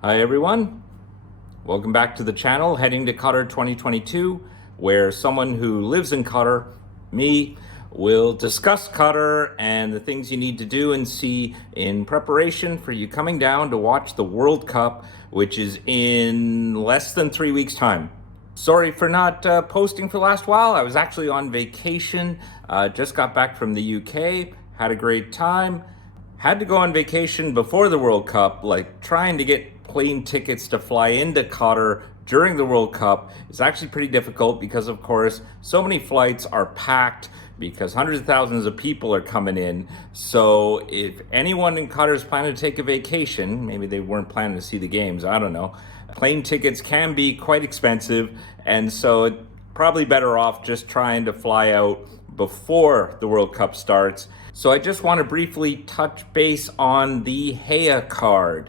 Hi everyone, welcome back to the channel, heading to Qatar 2022, where someone who lives in Qatar, me, will discuss Qatar and the things you need to do and see in preparation for you coming down to watch the World Cup, which is in less than 3 weeks' time. Sorry for not posting for the last while. I was actually on vacation, just got back from the UK, had a great time. Had to go on vacation before the World Cup, like trying to get plane tickets to fly into Qatar during the World Cup is actually pretty difficult because, of course, so many flights are packed because hundreds of thousands of people are coming in. So if anyone in Qatar is planning to take a vacation, maybe they weren't planning to see the games, I don't know, plane tickets can be quite expensive, and so it's probably better off just trying to fly out before the World Cup starts. So I just want to briefly touch base on the Hayya Card.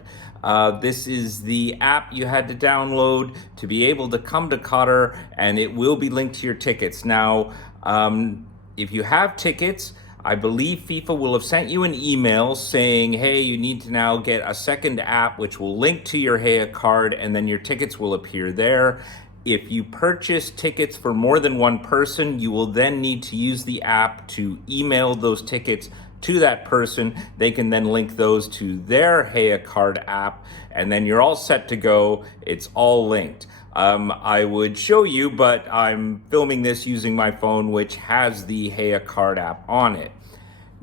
This is the app you had to download to be able to come to Qatar, and it will be linked to your tickets. Now, if you have tickets, I believe FIFA will have sent you an email saying, hey, you need to now get a second app which will link to your Hayya Card, and then your tickets will appear there. If you purchase tickets for more than one person, you will then need to use the app to email those tickets to that person. They can then link those to their Hayya Card app, and then you're all set to go. It's all linked. I would show you, but I'm filming this using my phone, which has the Hayya Card app on it.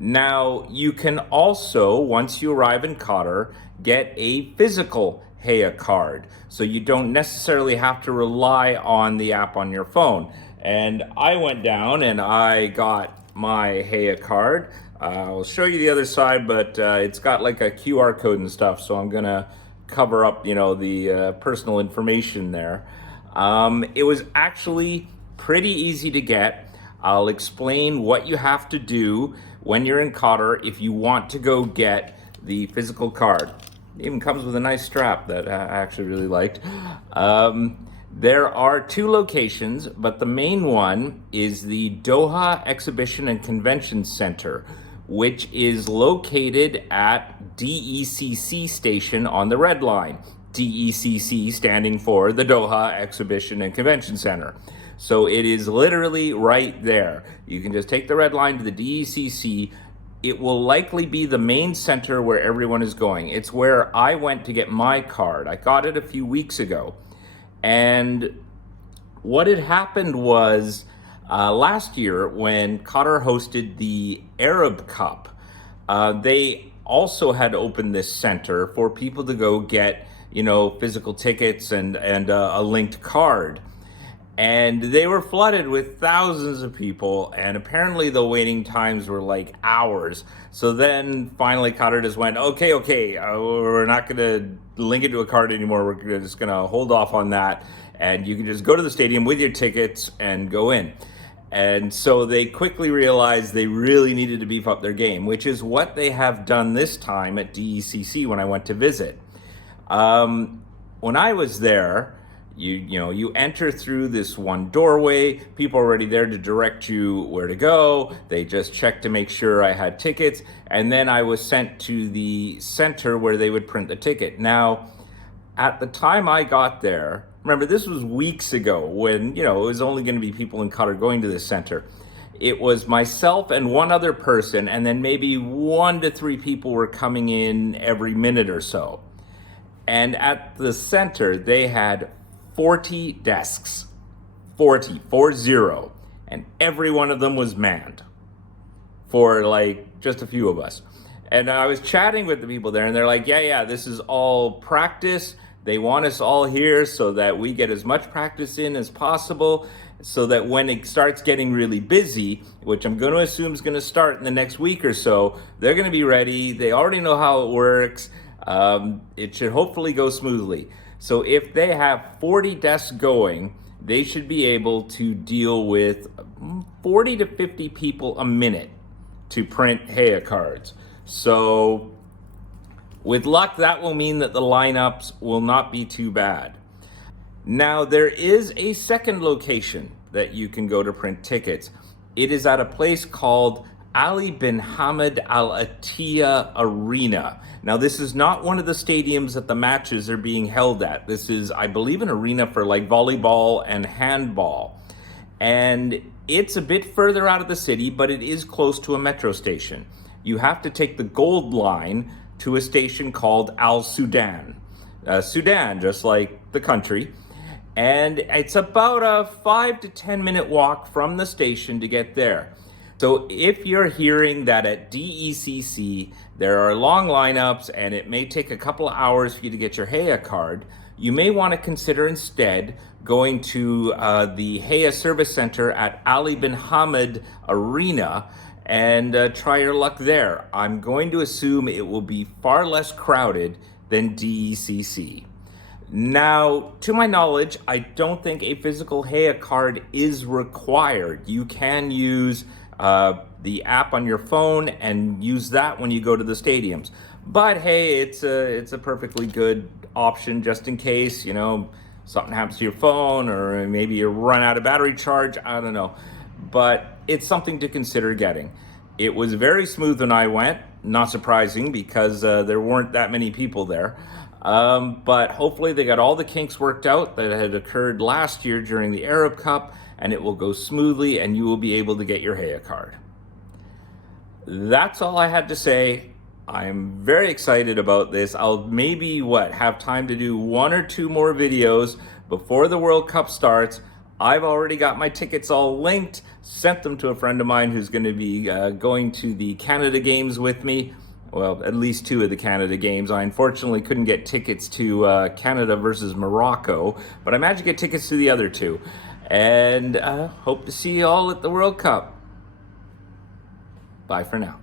Now, you can also, once you arrive in Qatar, get a physical Hayya Card, so you don't necessarily have to rely on the app on your phone. And I went down and I got my Hayya Card. I'll show you the other side, but it's got like a QR code and stuff, so I'm gonna cover up, the personal information there. It was actually pretty easy to get. I'll explain what you have to do when you're in Qatar if you want to go get the physical card. It even comes with a nice strap that I actually really liked. There are two locations, but the main one is the Doha Exhibition and Convention Center, which is located at DECC station on the Red Line. DECC standing for the Doha Exhibition and Convention Center. So it is literally right there. You can just take the Red Line to the DECC. It will likely be the main center where everyone is going. It's where I went to get my card. I got it a few weeks ago. And what had happened was last year when Qatar hosted the Arab Cup, they also had opened this center for people to go get, physical tickets and a linked card. And they were flooded with thousands of people, and apparently the waiting times were like hours. So then finally Qatar just went, okay, we're not gonna link it to a card anymore. We're just gonna hold off on that. And you can just go to the stadium with your tickets and go in. And so they quickly realized they really needed to beef up their game, which is what they have done this time at DECC when I went to visit. When I was there, you enter through this one doorway. People are already there to direct you where to go. They just checked to make sure I had tickets. And then I was sent to the center where they would print the ticket. Now, at the time I got there, remember this was weeks ago when, it was only going to be people in Qatar going to this center. It was myself and one other person, and then maybe 1 to 3 people were coming in every minute or so. And at the center, they had 40 desks, 40, and every one of them was manned for like just a few of us. And I was chatting with the people there, and they're like, yeah, this is all practice. They want us all here so that we get as much practice in as possible, so that when it starts getting really busy, which I'm going to assume is going to start in the next week or so, they're going to be ready. They already know how it works. It should hopefully go smoothly. So if they have 40 desks going, they should be able to deal with 40 to 50 people a minute to print Hayya Cards. So with luck, that will mean that the lineups will not be too bad. Now, there is a second location that you can go to print tickets. It is at a place called Ali bin Hamad Al Attiyah Arena. Now, this is not one of the stadiums that the matches are being held at. This is, I believe, an arena for like volleyball and handball. And it's a bit further out of the city, but it is close to a metro station. You have to take the Gold Line to a station called Al Sudan. Sudan, just like the country. And it's about a 5 to 10 minute walk from the station to get there. So if you're hearing that at DECC there are long lineups and it may take a couple of hours for you to get your Hayya card, you may want to consider instead going to the Hayya Service Center at Ali bin Hamad Arena and try your luck there. I'm going to assume it will be far less crowded than DECC. Now, to my knowledge, I don't think a physical Hayya card is required. You can use the app on your phone and use that when you go to the stadiums. But hey, it's a perfectly good option just in case, you know, something happens to your phone or maybe you run out of battery charge, I don't know. But it's something to consider getting. It was very smooth when I went, not surprising because there weren't that many people there. But hopefully they got all the kinks worked out that had occurred last year during the Arab Cup, and it will go smoothly and you will be able to get your Hayya card. That's all I had to say. I'm very excited about this. I'll maybe, have time to do 1 or 2 more videos before the World Cup starts. I've already got my tickets all linked, sent them to a friend of mine who's going to be going to the Canada games with me. Well, at least 2 of the Canada games. I unfortunately couldn't get tickets to Canada versus Morocco, but I managed to get tickets to the other 2. And hope to see you all at the World Cup. Bye for now.